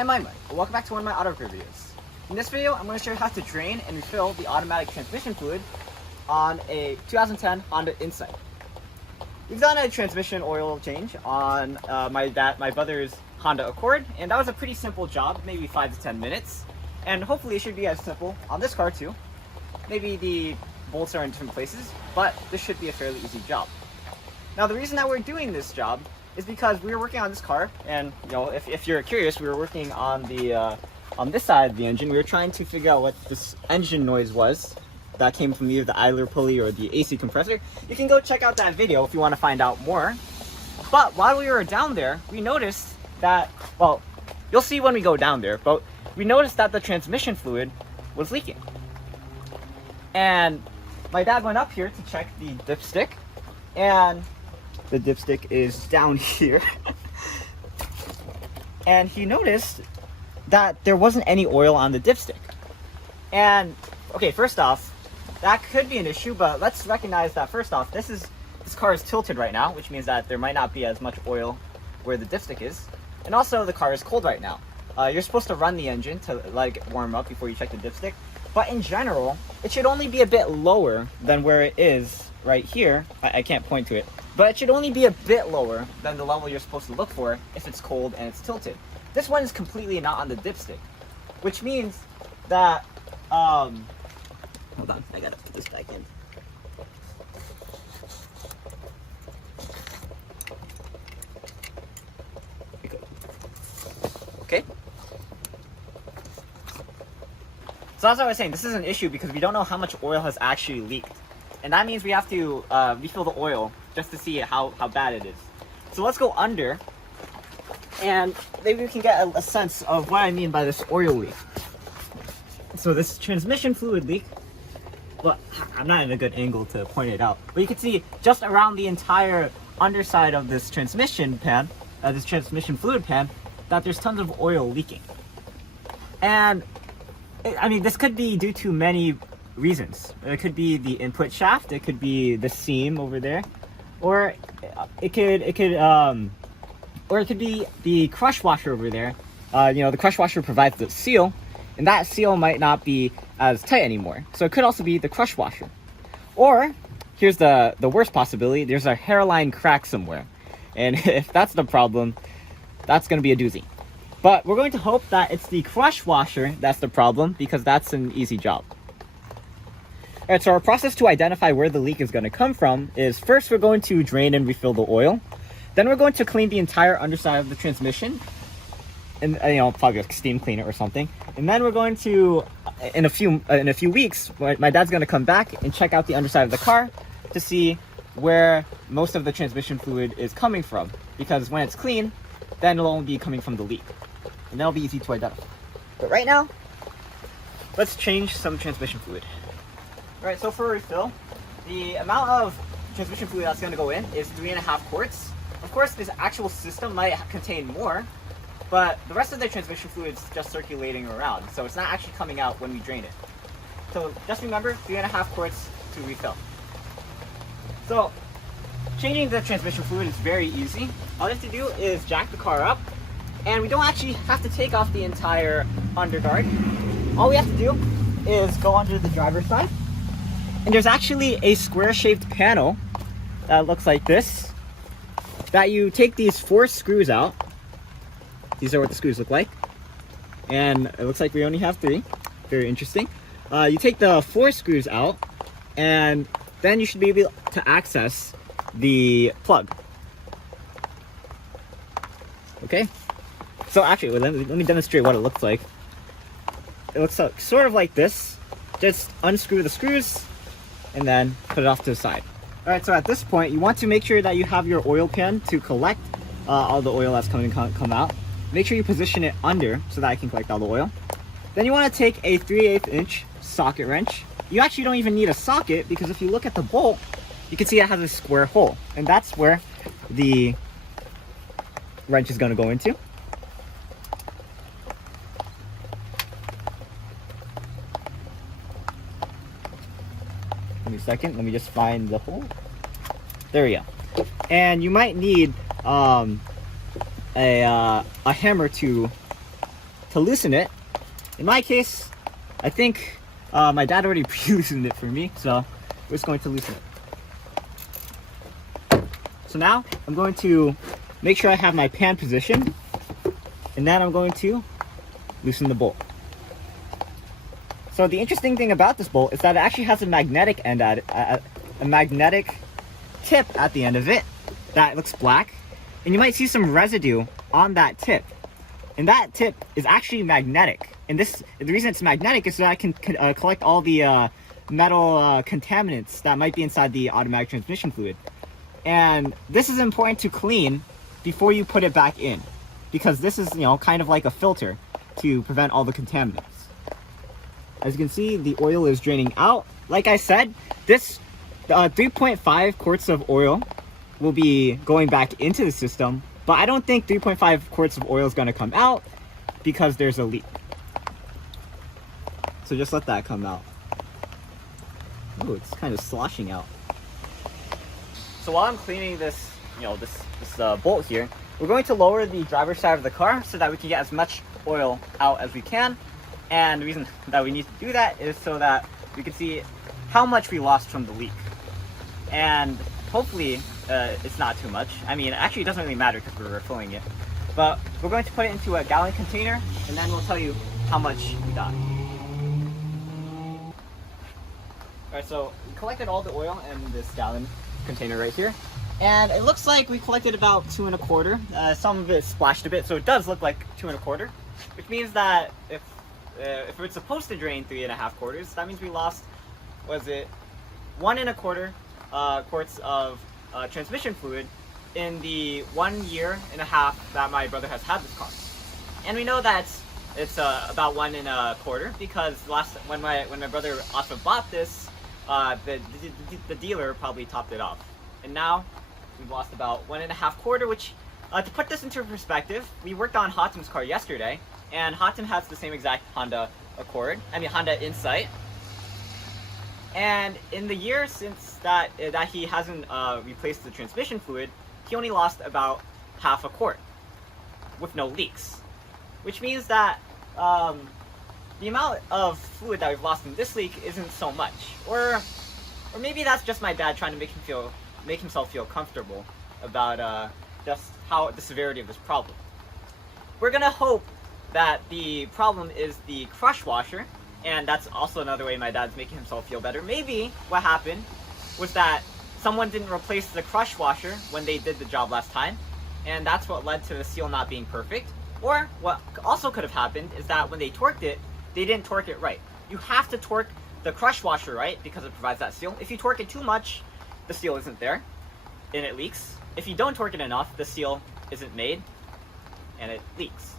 I'm Aiman, and welcome back to one of my auto repair videos. In this video, I'm going to show you how to drain and refill the automatic transmission fluid on a 2010 Honda Insight. We've done a transmission oil change on my brother's Honda Accord, and that was a pretty simple job, maybe 5 to 10 minutes. And hopefully it should be as simple on this car too. Maybe the bolts are in different places, but this should be a fairly easy job. Now the reason that we're doing this job is because we were working on this car, and you know, if you're curious, we were working on the on this side of the engine. We were trying to figure out what this engine noise was that came from either the idler pulley or the AC compressor. You can go check out that video if you want to find out more. But while we were down there, we noticed that, well, you'll see when we go down there, but we noticed that the transmission fluid was leaking. And my dad went up here to check the dipstick, and the dipstick is down here. And he noticed that there wasn't any oil on the dipstick. And okay, first off, that could be an issue, but let's recognize that first off, this car is tilted right now, which means that there might not be as much oil where the dipstick is. And also the car is cold right now. You're supposed to run the engine to like warm up before you check the dipstick, but in general, it should only be a bit lower than where it is right here. I can't point to it, but it should only be a bit lower than the level you're supposed to look for if it's cold and it's tilted. This one is completely not on the dipstick, which means that, hold on, I gotta put this back in. Okay. So as I was saying, this is an issue because we don't know how much oil has actually leaked. And that means we have to refill the oil just to see how bad it is. So let's go under, and maybe we can get a sense of what I mean by this oil leak. So this transmission fluid leak, well, I'm not in a good angle to point it out, but you can see just around the entire underside of this transmission pan, this transmission fluid pan, that there's tons of oil leaking. And I mean, this could be due to many reasons. It could be the input shaft, it could be the seam over there, or it could be the crush washer over there. You know, the crush washer provides the seal, and that seal might not be as tight anymore. So it could also be the crush washer. Or here's the worst possibility: there's a hairline crack somewhere, and if that's the problem, that's going to be a doozy. But we're going to hope that it's the crush washer that's the problem, because that's an easy job. Alright, so our process to identify where the leak is going to come from is, first we're going to drain and refill the oil. Then we're going to clean the entire underside of the transmission, and you know, probably like steam cleaner or something. And then we're going to, in a few weeks, my dad's going to come back and check out the underside of the car to see where most of the transmission fluid is coming from. Because when it's clean, then it'll only be coming from the leak, and that'll be easy to identify. But right now, let's change some transmission fluid. Alright, so for a refill, the amount of transmission fluid that's going to go in is 3.5 quarts. Of course, this actual system might contain more, but the rest of the transmission fluid is just circulating around, so it's not actually coming out when we drain it. So just remember, 3.5 quarts to refill. So changing the transmission fluid is very easy. All you have to do is jack the car up, and we don't actually have to take off the entire underguard. All we have to do is go under the driver's side, and there's actually a square-shaped panel that looks like this, that you take these 4 screws out. These are what the screws look like, and it looks like we only have 3. Very interesting. You take the 4 screws out, and then you should be able to access the plug. Okay, so actually, let me demonstrate what it looks like. It looks sort of like this. Just unscrew the screws and then put it off to the side. Alright, so at this point, you want to make sure that you have your oil pan to collect all the oil that's come out. Make sure you position it under so that I can collect all the oil. Then you want to take a 3/8 inch socket wrench. You actually don't even need a socket, because if you look at the bolt, you can see it has a square hole, and that's where the wrench is going to go into. Give me a second, let me just find the hole. There we go. And you might need a hammer to to loosen it. In my case, I think my dad already pre-loosened it for me, so we're just going to loosen it. So now I'm going to make sure I have my pan positioned, and then I'm going to loosen the bolt. So the interesting thing about this bolt is that it actually has a magnetic end at it, a magnetic tip at the end of it that looks black, and you might see some residue on that tip. And that tip is actually magnetic. And the reason it's magnetic is so that I can collect all the metal contaminants that might be inside the automatic transmission fluid. And this is important to clean before you put it back in, because this is, you know, kind of like a filter to prevent all the contaminants. As you can see, the oil is draining out. Like I said, this 3.5 quarts of oil will be going back into the system, but I don't think 3.5 quarts of oil is going to come out because there's a leak. So just let that come out. Oh, it's kind of sloshing out. So while I'm cleaning this, you know, this bolt here, we're going to lower the driver's side of the car so that we can get as much oil out as we can. And the reason that we need to do that is so that we can see how much we lost from the leak. And hopefully it's not too much. I mean, actually it doesn't really matter because we're refilling it. But we're going to put it into a gallon container, and then we'll tell you how much we got. Alright, so we collected all the oil in this gallon container right here. And it looks like we collected about 2 1/4. Some of it splashed a bit, so it does look like 2 1/4. Which means that if it's supposed to drain 3 1/2 quarters, that means we lost, was it 1 1/4 quarts of transmission fluid in the 1.5 years that my brother has had this car. And we know that it's about 1 1/4 because when my brother also bought this, the dealer probably topped it off. And now we've lost about 1 1/2 quarter, which to put this into perspective, we worked on Hatem's car yesterday, and Hatem has the same exact Honda Insight. And in the year since that he hasn't replaced the transmission fluid, he only lost about 1/2 quart with no leaks. Which means that the amount of fluid that we've lost in this leak isn't so much. Or maybe that's just my dad trying to make himself feel comfortable about just how the severity of this problem. We're gonna hope that the problem is the crush washer, and that's also another way my dad's making himself feel better. Maybe what happened was that someone didn't replace the crush washer when they did the job last time, and that's what led to the seal not being perfect. Or what also could have happened is that when they torqued it, they didn't torque it right. You have to torque the crush washer right because it provides that seal. If you torque it too much, the seal isn't there and it leaks. If you don't torque it enough, the seal isn't made and it leaks.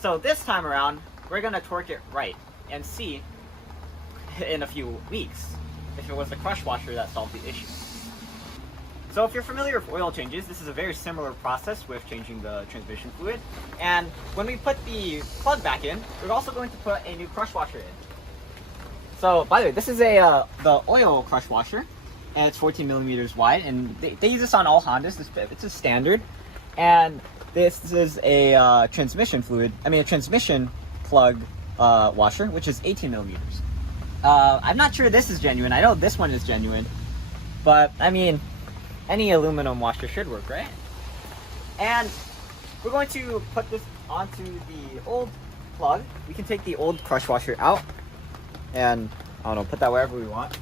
So this time around, we're gonna torque it right and see in a few weeks if it was the crush washer that solved the issue. So if you're familiar with oil changes, this is a very similar process with changing the transmission fluid. And when we put the plug back in, we're also going to put a new crush washer in. So by the way, this is the oil crush washer, and it's 14 millimeters wide, and they use this on all Hondas. It's a standard. And this is a transmission plug washer, which is 18 millimeters. I'm not sure this is genuine. I know this one is genuine, but I mean, any aluminum washer should work, right? And we're going to put this onto the old plug. We can take the old crush washer out and, I don't know, put that wherever we want.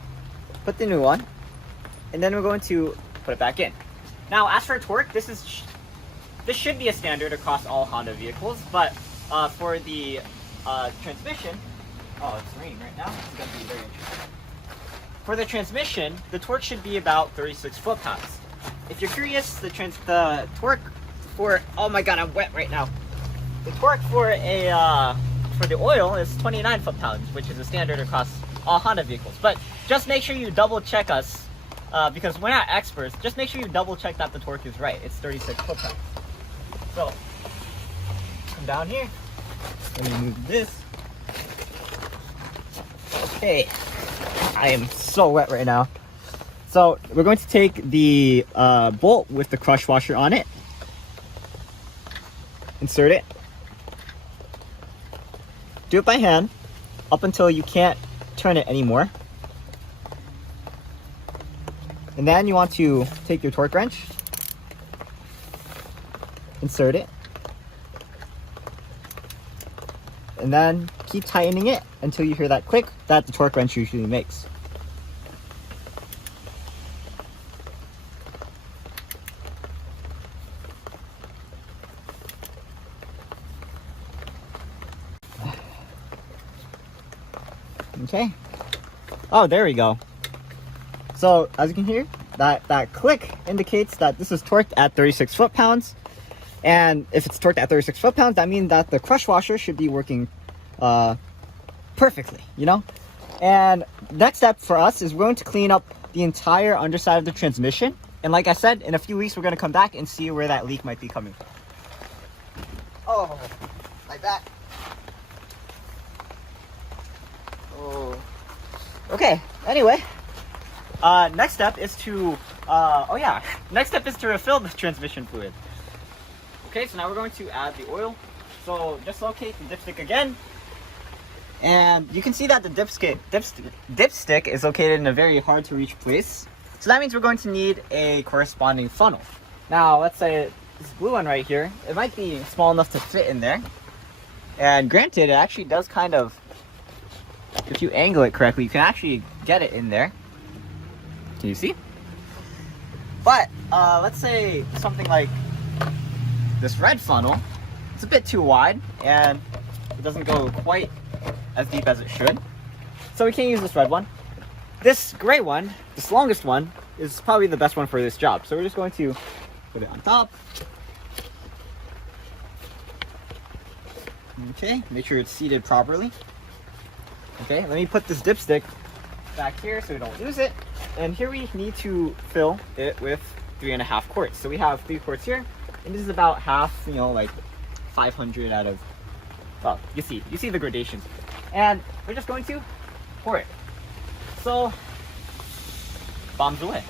Put the new one, and then we're going to put it back in. Now, as for torque, this should be a standard across all Honda vehicles, but for the transmission, oh, it's raining right now. It's going to be very interesting. For the transmission, the torque should be about 36 foot-pounds. If you're curious, the torque for, oh my god, I'm wet right now. The torque for the oil is 29 foot-pounds, which is a standard across all Honda vehicles. But just make sure you double check us, because we're not experts. Just make sure you double check that the torque is right. It's 36 foot-pounds. So, come down here. Let me move this. Okay. I am so wet right now. So we're going to take the bolt with the crush washer on it, insert it, do it by hand up until you can't turn it anymore. And then you want to take your torque wrench, insert it, and then keep tightening it until you hear that click that the torque wrench usually makes. Okay. Oh, there we go. So as you can hear, that click indicates that this is torqued at 36 foot-pounds. And if it's torqued at 36 foot-pounds, that means that the crush washer should be working perfectly, you know? And next step for us is we're going to clean up the entire underside of the transmission. And like I said, in a few weeks, we're going to come back and see where that leak might be coming from. Oh, like that. Oh. Okay, anyway. Next step is to, refill the transmission fluid. Okay, so now we're going to add the oil. So just locate the dipstick again. And you can see that the dipstick is located in a very hard to reach place. So that means we're going to need a corresponding funnel. Now, let's say this blue one right here, it might be small enough to fit in there. And granted, it actually does kind of, if you angle it correctly, you can actually get it in there. Can you see? But let's say something like this red funnel, it's a bit too wide and it doesn't go quite as deep as it should. So we can't use this red one. This gray one, this longest one, is probably the best one for this job. So we're just going to put it on top. Okay, make sure it's seated properly. Okay, let me put this dipstick back here so we don't lose it. And here we need to fill it with 3.5 quarts. So we have 3 quarts here, and this is about half, you know, like 500 out of, well, you see the gradations. And we're just going to pour it. So, bombs away.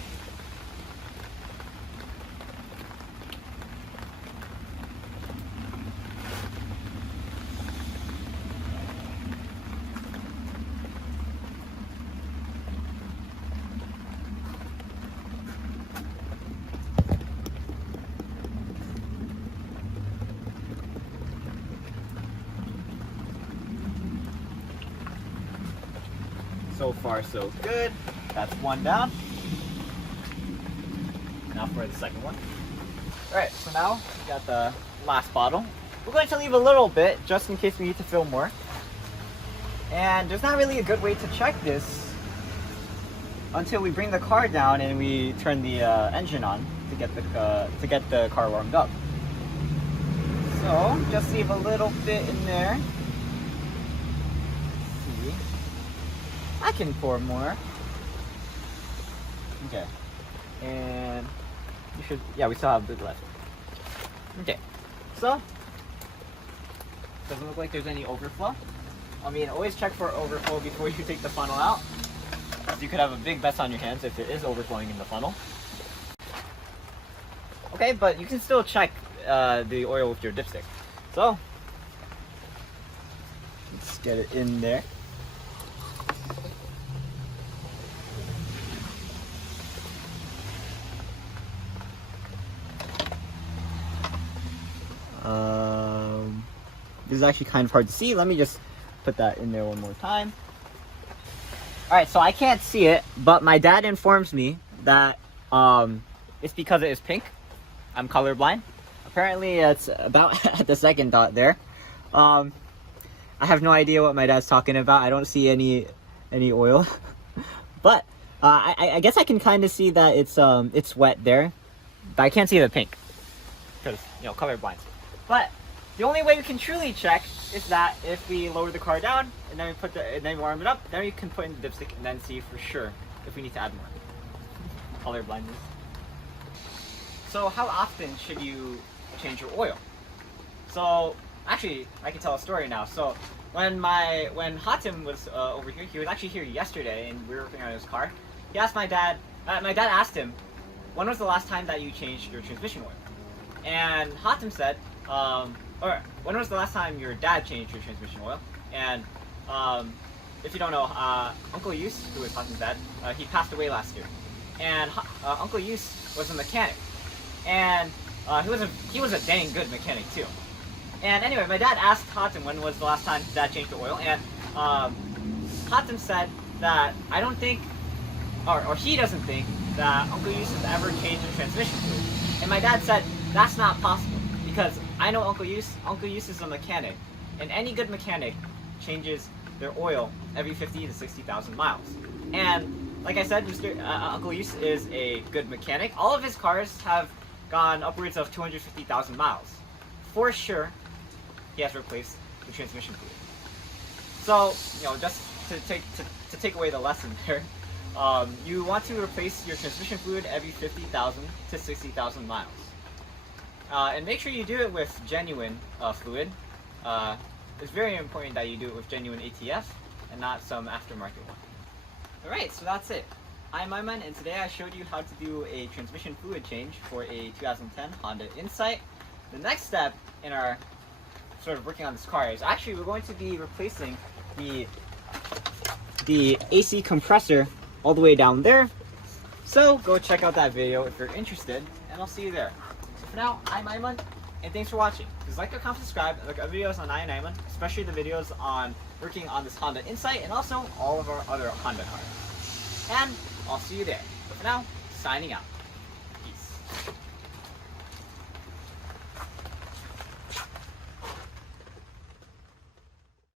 So far, so good. That's one down. Now for the second one. Alright, so now we got the last bottle. We're going to leave a little bit just in case we need to fill more. And there's not really a good way to check this until we bring the car down and we turn the engine on to get the car warmed up. So just leave a little bit in there. I can pour more. Okay. And you should, yeah, we still have a bit left. Okay. So, doesn't look like there's any overflow. I mean, always check for overflow before you take the funnel out. You could have a big mess on your hands if it is overflowing in the funnel. Okay, but you can still check the oil with your dipstick. So, let's get it in there. This is actually kind of hard to see. Let me just put that in there one more time. Alright, so I can't see it, but my dad informs me that it's because it is pink. I'm colorblind. Apparently it's about at the second dot there. I have no idea what my dad's talking about. I don't see any oil. But I guess I can kind of see that it's wet there. But I can't see the pink. Because, you know, colorblind. But the only way we can truly check is that if we lower the car down and then we warm it up, then we can put in the dipstick and then see for sure if we need to add more. Color blindness. So how often should you change your oil? So actually, I can tell a story now. So when Hatim was over here, he was actually here yesterday and we were working on his car. He asked my dad asked him, when was the last time that you changed your transmission oil? And Hatim said, or when was the last time your dad changed your transmission oil? And if you don't know, Uncle Yus, who was Hatim's dad, he passed away last year. And Uncle Yus was a mechanic, and he was a dang good mechanic too. And anyway, my dad asked Hatim when was the last time his dad changed the oil, and Hatim said that I don't think, or he doesn't think that Uncle Yus has ever changed the transmission fluid. And my dad said that's not possible because I know Uncle Yus. Uncle Yus is a mechanic, and any good mechanic changes their oil every 50 to 60,000 miles. And like I said, Uncle Yus is a good mechanic. All of his cars have gone upwards of 250,000 miles. For sure, he has replaced the transmission fluid. So, just to take away the lesson there, you want to replace your transmission fluid every 50,000 to 60,000 miles. And make sure you do it with genuine fluid. It's very important that you do it with genuine ATF and not some aftermarket one. Alright, so that's it. I'm Aiman, and today I showed you how to do a transmission fluid change for a 2010 Honda Insight. The next step in our sort of working on this car is actually we're going to be replacing the AC compressor all the way down there. So go check out that video if you're interested, and I'll see you there. So for now, I'm Aiman, and thanks for watching. Please like, comment, subscribe, and look at videos on EyeOnAiman, especially the videos on working on this Honda Insight and also all of our other Honda cars. And I'll see you there. But for now, signing out.